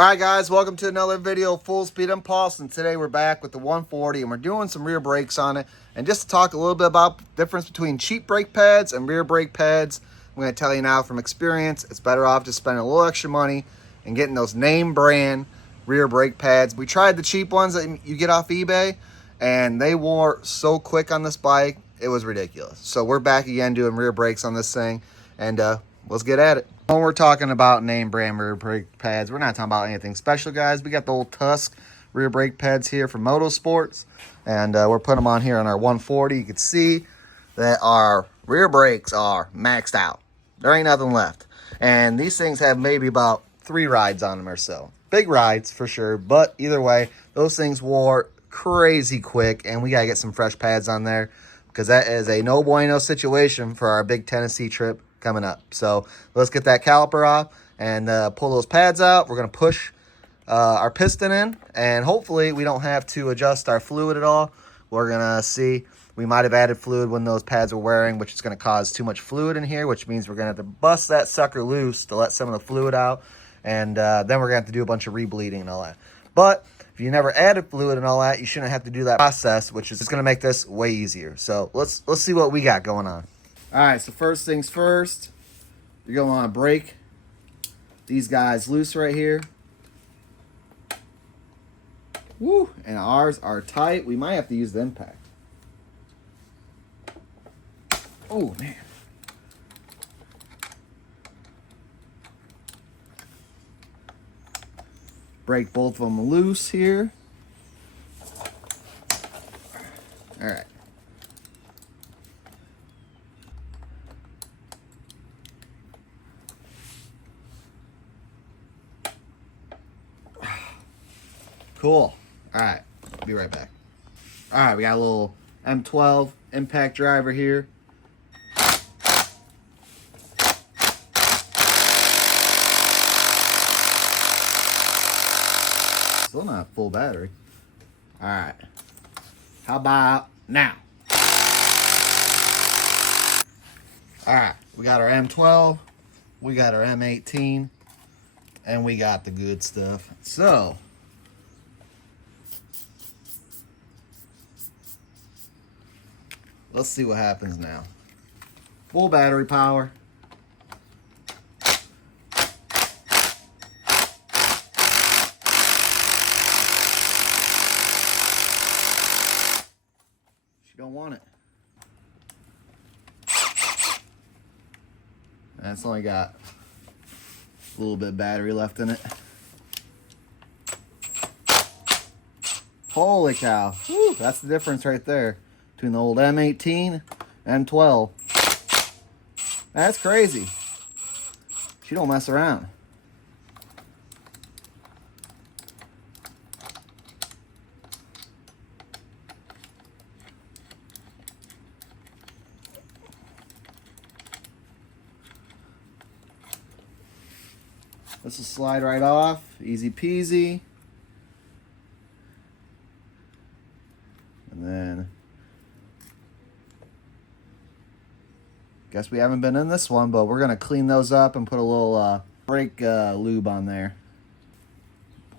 Alright guys, welcome to another video of Full Speed Impulse, and today we're back with the 140 and we're doing some rear brakes on it. And just to talk a little bit about the difference between cheap brake pads and rear brake pads, I'm going to tell you now from experience, it's better off just spending a little extra money and getting those name brand rear brake pads. We tried the cheap ones that you get off eBay and they wore so quick on this bike, it was ridiculous. So we're back again doing rear brakes on this thing, and let's get at it. When we're talking about name brand rear brake pads, we're not talking about anything special, guys. We got the old Tusk rear brake pads here from Motorsports, and we're putting them on here on our 140. You can see that our rear brakes are maxed out. There ain't nothing left. And these things have maybe about 3 rides on them or so. Big rides for sure, but either way, those things wore crazy quick, and we got to get some fresh pads on there because that is a no bueno situation for our big Tennessee trip coming up. So let's get that caliper off and pull those pads out. We're going to push our piston in, and hopefully we don't have to adjust our fluid at all. We're going to see. We might have added fluid when those pads were wearing, which is going to cause too much fluid in here, which means we're going to have to bust that sucker loose to let some of the fluid out, and then we're going to have to do a bunch of rebleeding and all that. But if you never added fluid and all that, you shouldn't have to do that process, which is just going to make this way easier. So let's see what we got going on. All right, so first things first, you're going to want to break these guys loose right here. Woo, and ours are tight. We might have to use the impact. Oh, man. Break both of them loose here. All right. Cool. All right, be right back. All right, we got a little M12 impact driver here. Still not full battery. All right, how about now? All right, we got our M12, we got our M18, and we got the good stuff. So let's see what happens now. Full battery power. She don't want it. And it's only got a little bit of battery left in it. Holy cow. Woo, that's the difference right there between the old M18 and M12. That's crazy. She don't mess around. This will slide right off, easy peasy. And then guess we haven't been in this one, but we're going to clean those up and put a little brake lube on there.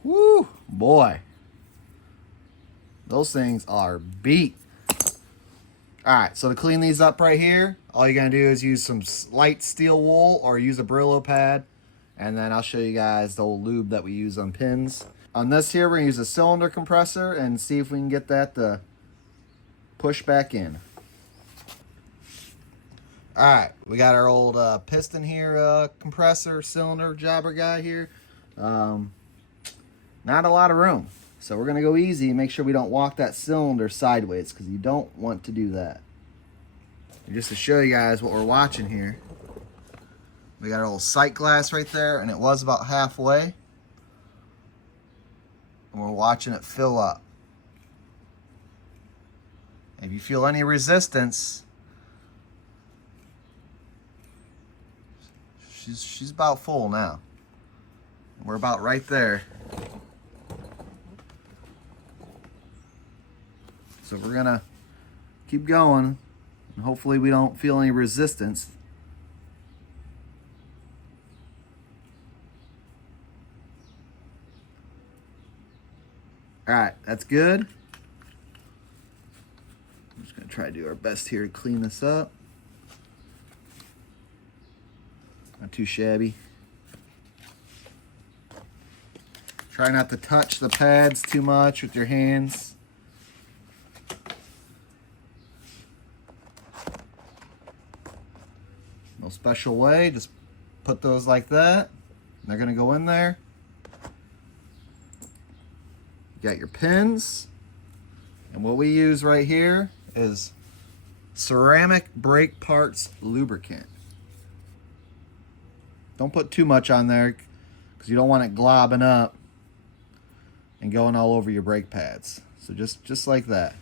Woo, boy. Those things are beat. All right, so to clean these up right here, all you're going to do is use some light steel wool or use a Brillo pad. And then I'll show you guys the old lube that we use on pins. On this here, we're going to use a cylinder compressor and see if we can get that to push back in. All right, we got our old piston here, compressor, cylinder, jobber guy here. Not a lot of room. So we're gonna go easy and make sure we don't walk that cylinder sideways because you don't want to do that. And just to show you guys what we're watching here, we got our old sight glass right there, and it was about halfway. And we're watching it fill up. If you feel any resistance, she's about full now. We're about right there. So we're gonna keep going, and hopefully we don't feel any resistance. All right, that's good. I'm just gonna try to do our best here to clean this up. Not too shabby. Try not to touch the pads too much with your hands. No special way, just put those like that. They're gonna go in there. You got your pins. And what we use right here is ceramic brake parts lubricant. Don't put too much on there because you don't want it globbing up and going all over your brake pads. So just like that.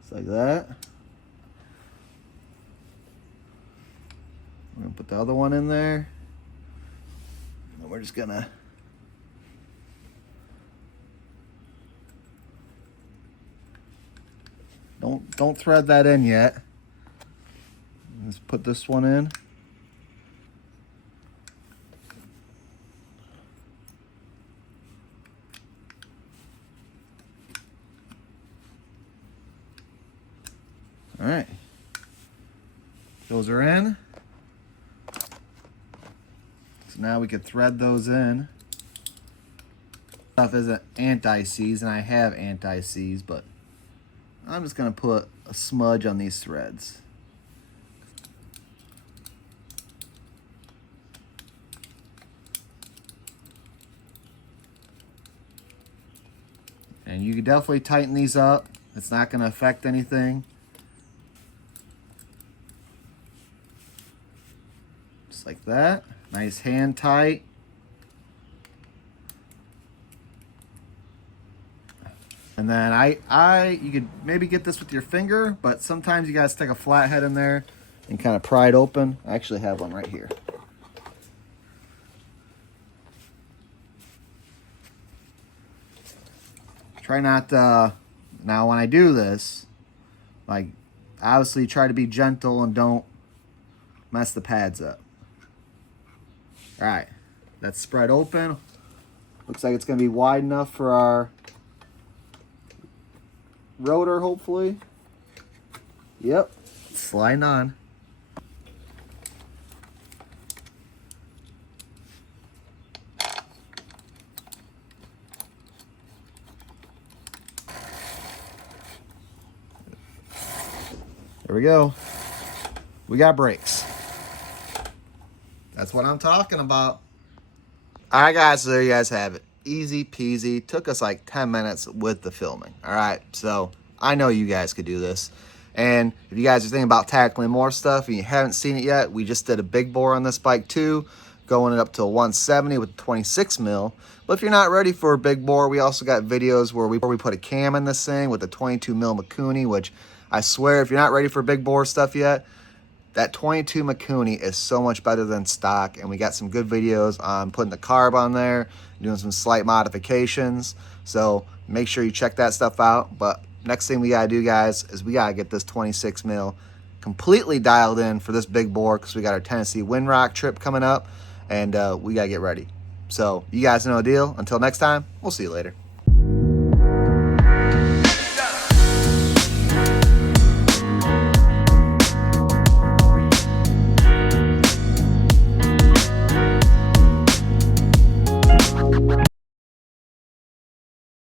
Just like that. We're gonna put the other one in there. And we're just gonna don't thread that in yet. Let's put this one in. All right, those are in. So now we could thread those in. Stuff isn't anti-seize, and I have anti-seize, but I'm just gonna put a smudge on these threads. And you can definitely tighten these up. It's not gonna affect anything. Just like that. Nice hand tight. And then you could maybe get this with your finger, but sometimes you gotta stick a flathead in there and kind of pry it open. I actually have one right here. Try not to, now when I do this, like obviously try to be gentle and don't mess the pads up. All right, that's spread open. Looks like it's gonna be wide enough for our rotor, hopefully. Yep, sliding on. There we go. We got brakes. That's what I'm talking about. All right, guys, so there you guys have it. Easy peasy. Took us like 10 minutes with the filming. All right, so I know you guys could do this. And if you guys are thinking about tackling more stuff and you haven't seen it yet, we just did a big bore on this bike too, going it up to a 170 with 26 mil. But if you're not ready for a big bore, we also got videos where we put a cam in this thing with a 22 mil Mikuni, which I swear, if you're not ready for big bore stuff yet, that 22 Mikuni is so much better than stock, and we got some good videos on putting the carb on there, doing some slight modifications, so make sure you check that stuff out. But next thing we gotta do, guys, is we gotta get this 26 mil completely dialed in for this big bore, because we got our Tennessee Windrock trip coming up, and we gotta get ready. So you guys know the deal. Until next time, we'll see you later.